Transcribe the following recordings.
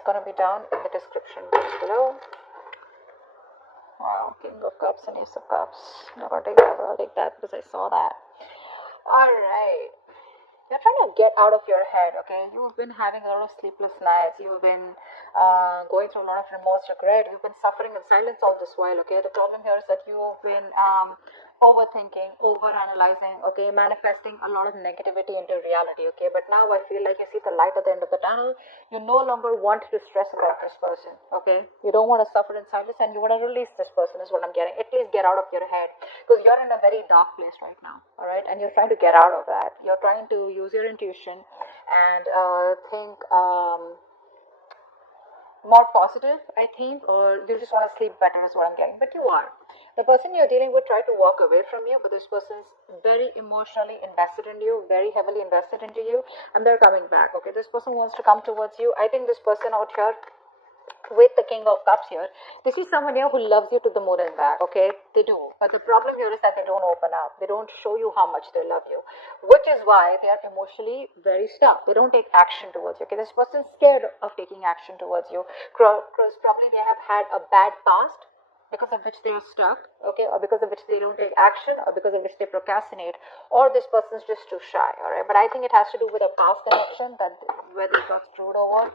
is going to be down in the description box below. Wow, King of Cups and Ace of Cups. I'm not going to take that, but I'll take that because I saw that. Alright. You're trying to get out of your head, okay? You've been having a lot of sleepless nights. You've been going through a lot of remorse, regret. You've been suffering in silence all this while, okay? The problem here is that you've been overthinking, overanalyzing, okay? Manifesting a lot of negativity into reality, okay? But now I feel like you see the light at the end of the tunnel. You no longer want to stress about this person, okay? You don't want to suffer in silence and you want to release this person is what I'm getting. At least get out of your head because you're in a very dark place right now, all right? And you're trying to get out of that. You're trying to use your intuition and think more positive, I think, or you just want to sleep better is what I'm getting. But you are. The person you're dealing with tried to walk away from you, but this person's very emotionally invested in you, very heavily invested into you, and they're coming back, okay? This person wants to come towards you. I think this person out here with the King of Cups here, this is someone here who loves you to the moon and back, okay? They do. But the problem here is that they don't open up. They don't show you how much they love you, which is why they are emotionally very stuck. They don't take action towards you, okay? This person's scared of taking action towards you because probably they have had a bad past because of which they are stuck, okay, or because of which they don't take action, or because of which they procrastinate, or this person's just too shy, all right? But I think it has to do with a past connection, that whether it got screwed or what,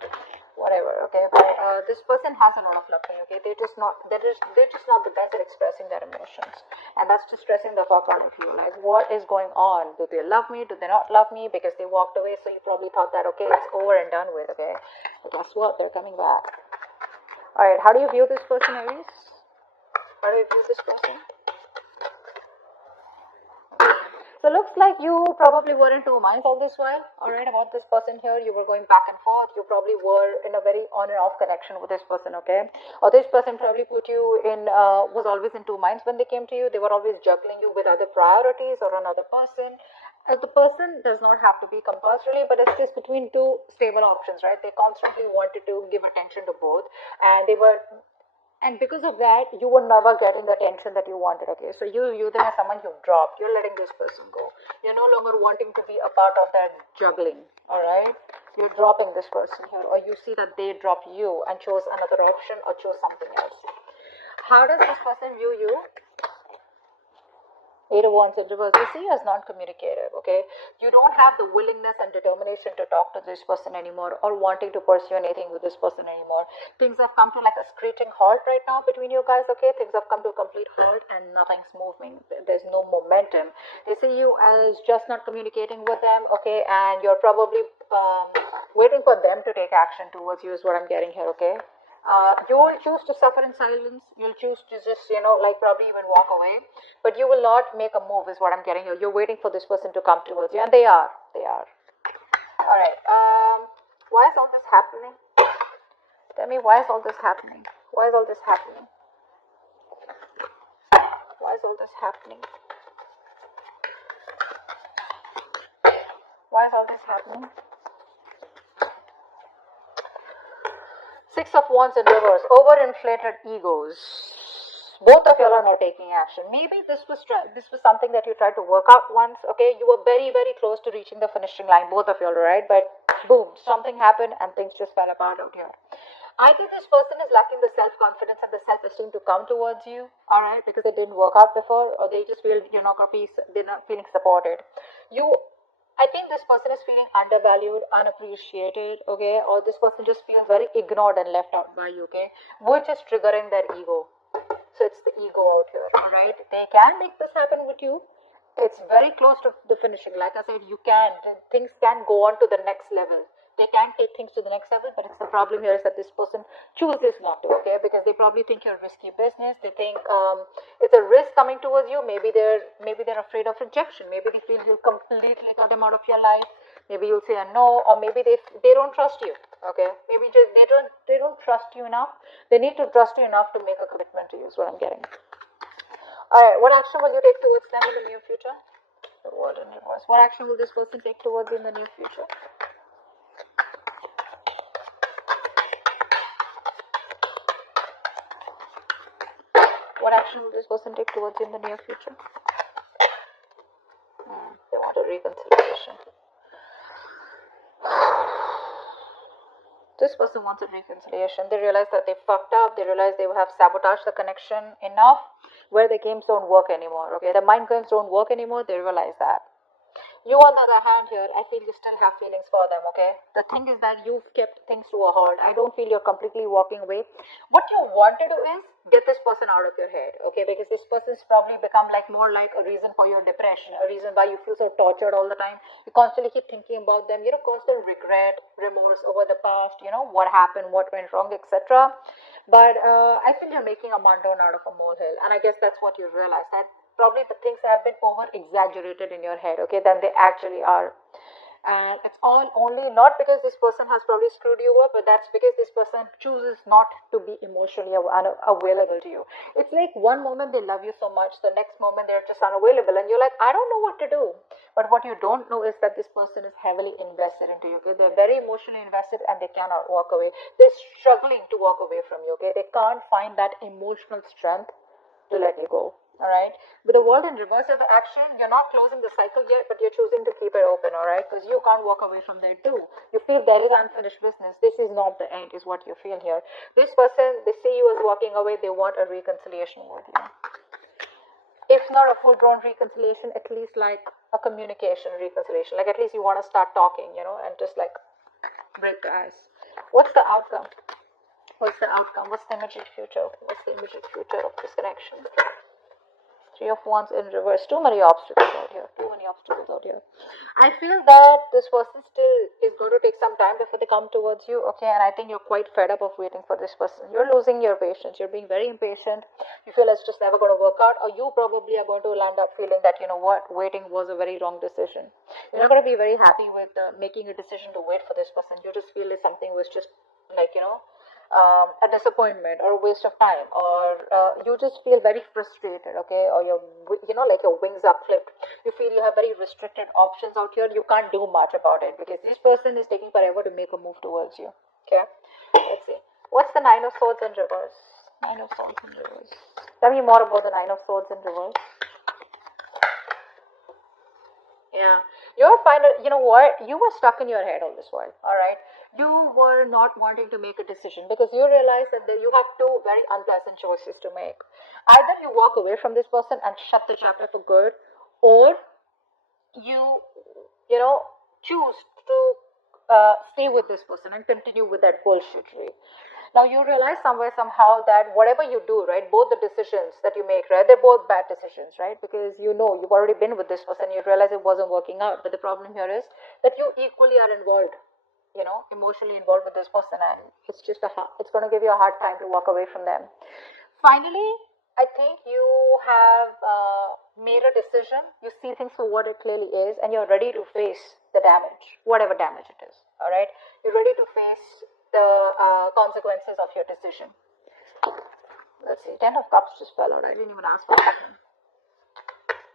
whatever, okay? But this person has a lot of love for you, okay? They're just not the best at expressing their emotions, and that's just stressing the fuck out of you. Like, what is going on? Do they love me? Do they not love me? Because they walked away, so you probably thought that, okay, it's over and done with, okay? But guess what? They're coming back. All right, how do you view this person, Aries? How do you view this person? So looks like you probably were in two minds all this while, alright, about this person here. You were going back and forth. You probably were in a very on and off connection with this person, okay? Or this person probably put you in, was always in two minds when they came to you. They were always juggling you with other priorities or another person. The person does not have to be compulsorily, but it's just between two stable options, right? They constantly wanted to give attention to both, and because of that, you were never getting the attention that you wanted, okay? So you them as someone you've dropped. You're letting this person go. You're no longer wanting to be a part of that juggling, all right? You're dropping this person here, or you see that they dropped you and chose another option or chose something else. How does this person view you? Eight of Wands in reverse. They see you as non-communicative, okay? You don't have the willingness and determination to talk to this person anymore or wanting to pursue anything with this person anymore. Things have come to like a screeching halt right now between you guys, okay? Things have come to a complete halt and nothing's moving. There's no momentum. They see you as just not communicating with them, okay? And you're probably waiting for them to take action towards you is what I'm getting here, okay? You will choose to suffer in silence. You'll choose to just, like probably even walk away. But you will not make a move is what I'm getting here. You're waiting for this person to come towards you. And they are. Alright. Why is all this happening? Tell me, why is all this happening? Why is all this happening? Why is all this happening? Why is all this happening? Six of Wands in reverse. Overinflated egos. Both of y'all are not taking action. Maybe this was something that you tried to work out once, okay? You were very, very close to reaching the finishing line, both of y'all, right? But boom, something happened and things just fell apart out here. I think this person is lacking the self-confidence and the self-esteem to come towards you, alright? Because it didn't work out before, or they just feel they're not feeling supported. I think this person is feeling undervalued, unappreciated, okay? Or this person just feels very ignored and left out by you, okay? Which is triggering their ego. So it's the ego out here, alright? They can make this happen with you. It's very close to the finishing. Like I said, things can go on to the next level. They can take things to the next level, but it's the problem here is that this person chooses not to, okay? Because they probably think you're risky business. They think it's a risk coming towards you. Maybe they're afraid of rejection. Maybe they feel you'll completely cut them out of your life. Maybe you'll say a no, or maybe they don't trust you, okay? Maybe just they don't trust you enough. They need to trust you enough to make a commitment to you is what I'm getting. Alright, what action will you take towards them in the near future? The World in reverse. What action will this person take towards you in the near future? What action will this person take towards you in the near future? They want a reconsideration. So This person wants a reconciliation. They realize that they fucked up. They realize they have sabotaged the connection enough where the games don't work anymore. Okay, the mind games don't work anymore. They realize that. You, on the other hand, here, I feel you still have feelings for them, okay? The thing is that you've kept things to a halt. I don't feel you're completely walking away. What you want to do is get this person out of your head, okay? Because this person's probably become like more like a reason for your depression, a reason why you feel so tortured all the time. You constantly keep thinking about them, constant regret, remorse over the past, what happened, what went wrong, etc. But I feel you're making a mountain out of a molehill, and I guess that's what you realize, that probably the things have been over exaggerated in your head, okay, than they actually are. And it's all only not because this person has probably screwed you up, but that's because this person chooses not to be emotionally available to you. It's like one moment they love you so much, the next moment they're just unavailable, and you're like, I don't know what to do. But what you don't know is that this person is heavily invested into you, okay? They're very emotionally invested and they cannot walk away. They're struggling to walk away from you, okay? They can't find that emotional strength to let you go. All right, with the world in reverse of action, you're not closing the cycle yet, but you're choosing to keep it open. All right, because you can't walk away from there too. You feel there is unfinished business. This is not the end, is what you feel here. This person, they see you as walking away. They want a reconciliation with you. If not a full-blown reconciliation, at least like a communication reconciliation. Like at least you want to start talking, and just like break the ice. What's the outcome? What's the outcome? What's the immediate future? What's the immediate future of this connection? Three of Wands in reverse. Too many obstacles out here. Too many obstacles out here. I feel that this person still is going to take some time before they come towards you, okay? And I think you're quite fed up of waiting for this person. You're losing your patience. You're being very impatient. You feel it's just never going to work out, or you probably are going to land up feeling that, waiting was a very wrong decision. You're not going to be very happy with making a decision to wait for this person. You just feel that something was just like, a disappointment or a waste of time, or you just feel very frustrated, okay, or like your wings are clipped. You feel you have very restricted options out here. You can't do much about it because this person is taking forever to make a move towards you. Okay, let's see, what's the Nine of Swords in reverse? Nine of Swords in reverse. Tell me more about the Nine of Swords in reverse. Yeah, you're fine. You know what? You were stuck in your head all this while. All right, you were not wanting to make a decision because you realize that you have two very unpleasant choices to make. Either you walk away from this person and shut the chapter for good, or you, choose to stay with this person and continue with that bullshittery. Now you realize somewhere somehow that whatever you do, right, both the decisions that you make, right, they're both bad decisions, right? Because you've already been with this person, you realize it wasn't working out. But the problem here is that you equally are involved, emotionally involved with this person, and it's going to give you a hard time to walk away from them. Finally, I think you have made a decision. You see things for what it clearly is, and you're ready to face the damage, whatever damage it is. All right, you're ready to face the consequences of your decision. Let's see, Ten of Cups just fell out. I didn't even ask for that one.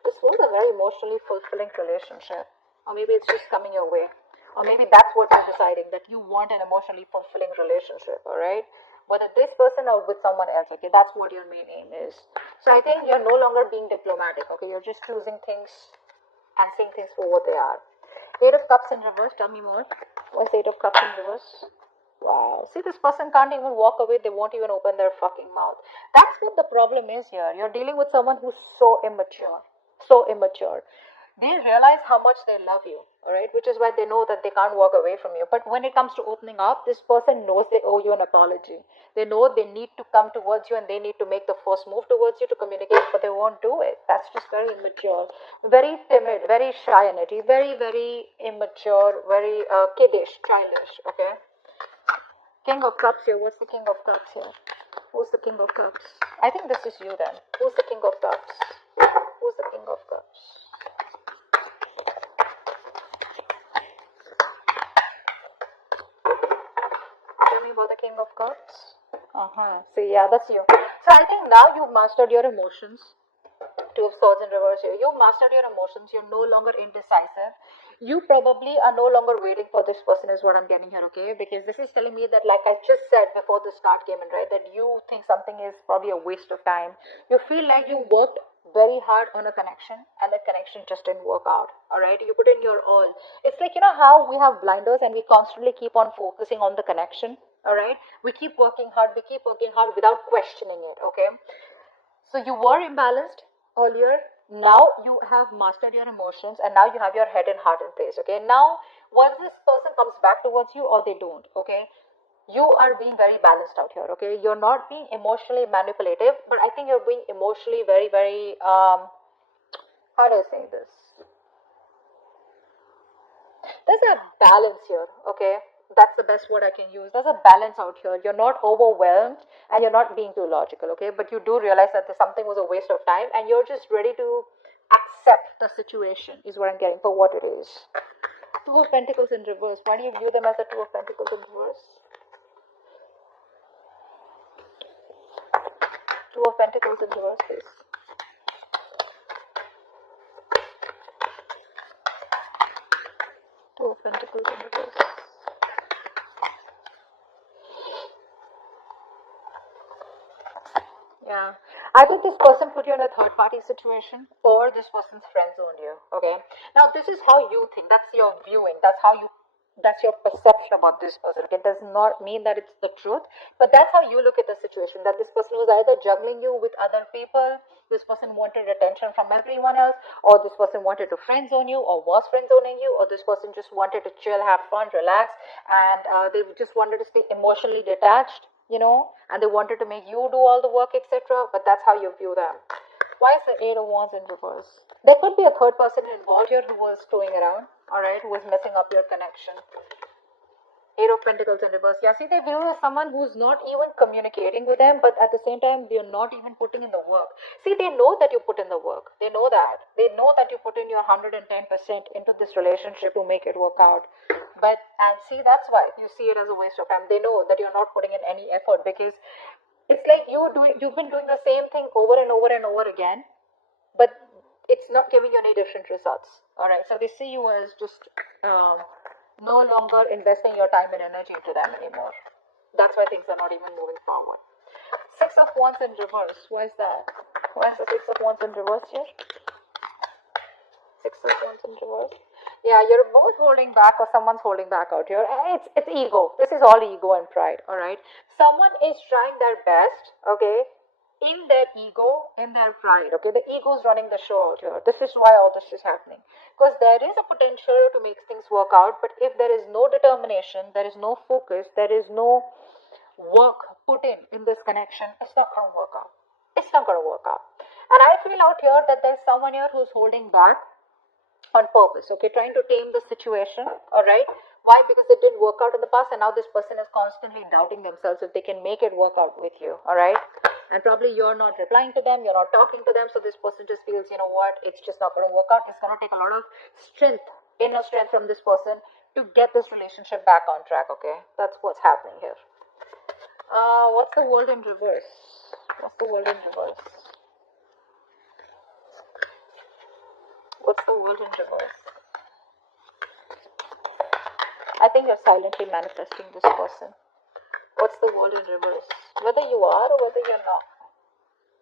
This was a very emotionally fulfilling relationship, or maybe it's just coming your way, or maybe that's what you're deciding, that you want an emotionally fulfilling relationship. All right, whether this person or with someone else, okay, that's what your main aim is. So I think you're no longer being diplomatic, okay, you're just choosing things and seeing things for what they are. Eight of Cups in reverse. Tell me more. What's Eight of Cups in reverse? Wow. See, this person can't even walk away. They won't even open their fucking mouth. That's what the problem is here. You're dealing with someone who's so immature. So immature. They realize how much they love you, all right? Which is why they know that they can't walk away from you. But when it comes to opening up, this person knows they owe you an apology. They know they need to come towards you and they need to make the first move towards you to communicate, but they won't do it. That's just very immature. Very timid, very shy energy, very, very immature, very kiddish, childish, okay? King of Cups here. What's the King of Cups here? Who's the King of Cups? I think this is you then. Who's the King of Cups? Who's the King of Cups? Tell me about the King of Cups. See, yeah, that's you. So I think now you've mastered your emotions. Two of Swords in reverse here. You've mastered your emotions. You're no longer indecisive. You probably are no longer waiting for this person is what I'm getting here, okay? Because this is telling me that, like I just said before the start came in, right, that you think something is probably a waste of time. You feel like you worked very hard on a connection and that connection just didn't work out. All right, you put in your all. It's like, you know how we have blinders and we constantly keep on focusing on the connection. All right, we keep working hard, without questioning it. Okay, so you were imbalanced earlier. Now you have mastered your emotions and now you have your head and heart in place. Okay, now once this person comes back towards you or they don't, okay, you are being very balanced out here. Okay, you're not being emotionally manipulative, but I think you're being emotionally very, very how do I say this, there's a balance here. Okay, that's the best word I can use. There's a balance out here. You're not overwhelmed and you're not being too logical. Okay, but you do realize that something was a waste of time and you're just ready to accept the situation, is what I'm getting, for what it is. Two of Pentacles in reverse. Why do you view them as a Two of Pentacles in reverse? Two of Pentacles in reverse, please. Two of Pentacles in reverse. Yeah, I think this person put you in a third party situation or this person's friend zoned you. Okay, now this is how you think, that's your viewing, that's your perception about this person. Okay, it does not mean that it's the truth, but that's how you look at the situation, that this person was either juggling you with other people, this person wanted attention from everyone else, or this person wanted to friend zone you or was friend zoning you, or this person just wanted to chill, have fun, relax, and they just wanted to stay emotionally detached, and they wanted to make you do all the work, etc. But that's how you view them. Why is the Eight of Wands in reverse? There could be a third person involved here who was screwing around, alright, who was messing up your connection. Eight of Pentacles in reverse. Yeah, see, they view you as someone who's not even communicating with them, but at the same time, they're not even putting in the work. See, they know that you put in the work. They know that. They know that you put in your 110% into this relationship to make it work out. And see, that's why you see it as a waste of time. They know that you're not putting in any effort because it's like you've been doing the same thing over and over and over again, but it's not giving you any different results. All right, so they see you as just no longer investing your time and energy into them anymore. That's why things are not even moving forward. Six of Wands in reverse. Why is that? Why is the Six of Wands in reverse here? Six of Wands in reverse. Yeah, you're both holding back or someone's holding back out here. It's ego. This is all ego and pride, all right? Someone is trying their best, okay, in their ego, in their pride, okay? The ego is running the show out here. This is why all this is happening. Because there is a potential to make things work out, but if there is no determination, there is no focus, there is no work put in this connection, it's not going to work out. It's not going to work out. And I feel out here that there's someone here who's holding back on purpose, okay, trying to tame the situation, all right? Why? Because it didn't work out in the past and now this person is constantly doubting themselves if they can make it work out with you, all right? And probably you're not replying to them, you're not talking to them, so this person just feels, you know what, it's just not going to work out. It's going to take a lot of strength, inner strength from this person to get this relationship back on track, okay? That's what's happening here. What's the World in reverse? What's the World in reverse? What's the World in reverse? I think you're silently manifesting this person. What's the World in reverse? Whether you are or whether you're not.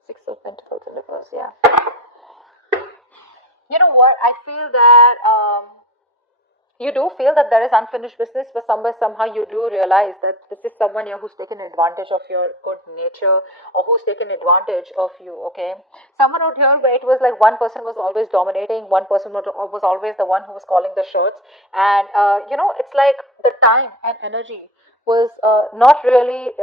Six of Pentacles in reverse, yeah. You know what? I feel that you do feel that there is unfinished business, but somehow you do realize that this is someone here who's taken advantage of your good nature or who's taken advantage of you, okay? Someone out here where it was like one person was always dominating, one person was always the one who was calling the shots, and it's like the time and energy was not really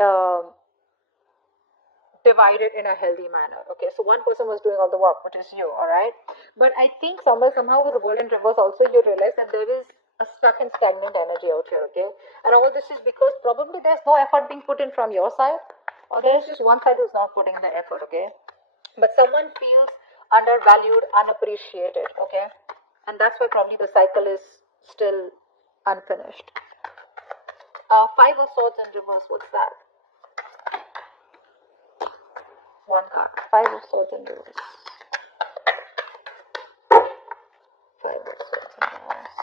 divided in a healthy manner, okay? So one person was doing all the work, which is you, all right? But I think somehow with the World in reverse also you realize that there is a stuck and stagnant energy out here, okay? And all this is because probably there's no effort being put in from your side, or there's just one side who's not putting the effort, okay? But someone feels undervalued, unappreciated, okay? And that's why probably the cycle is still unfinished. Five of Swords in reverse, what's that? One card. Five of Swords in reverse. Five of Swords in reverse.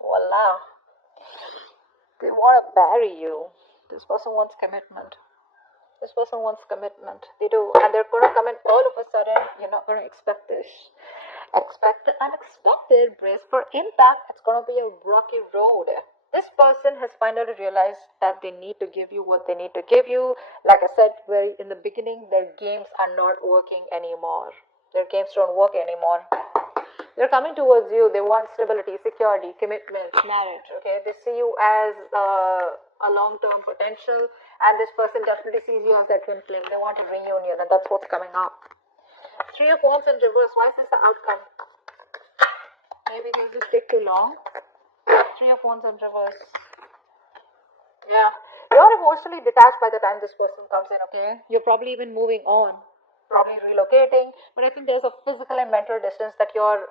Voila. They want to bury you. This person wants commitment. This person wants commitment. They do. And they're going to come in all of a sudden. You're not going to expect this. Expect the unexpected. Brace for impact. It's going to be a rocky road. This person has finally realized that they need to give you what they need to give you. Like I said very in the beginning, their games are not working anymore. Their games don't work anymore. They're coming towards you. They want stability, security, commitment, marriage. Okay, they see you as a long-term potential, and this person definitely sees you as their twin flame. They want a reunion, and that's what's coming up. Three of Wands in reverse. Why is this the outcome? Maybe they'll just take too long. Three of Wands in reverse. Yeah, you're emotionally detached by the time this person comes in. Okay, you're probably even moving on. Probably relocating, but I think there's a physical and mental distance that you're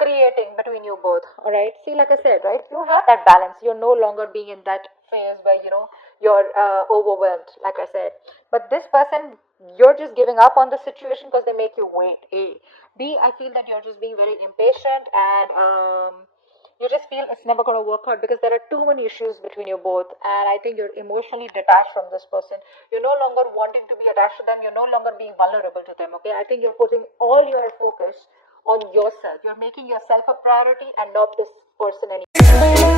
creating between you both. All right, see, like I said, right, you have that balance. You're no longer being in that phase where you're overwhelmed, like I said. But this person, you're just giving up on the situation because they make you wait. A, B, I feel that you're just being very impatient, and you just feel it's never going to work out because there are too many issues between you both, and I think you're emotionally detached from this person. You're no longer wanting to be attached to them. You're no longer being vulnerable to them. Okay, I think you're putting all your focus on yourself. You're making yourself a priority and not this person anymore.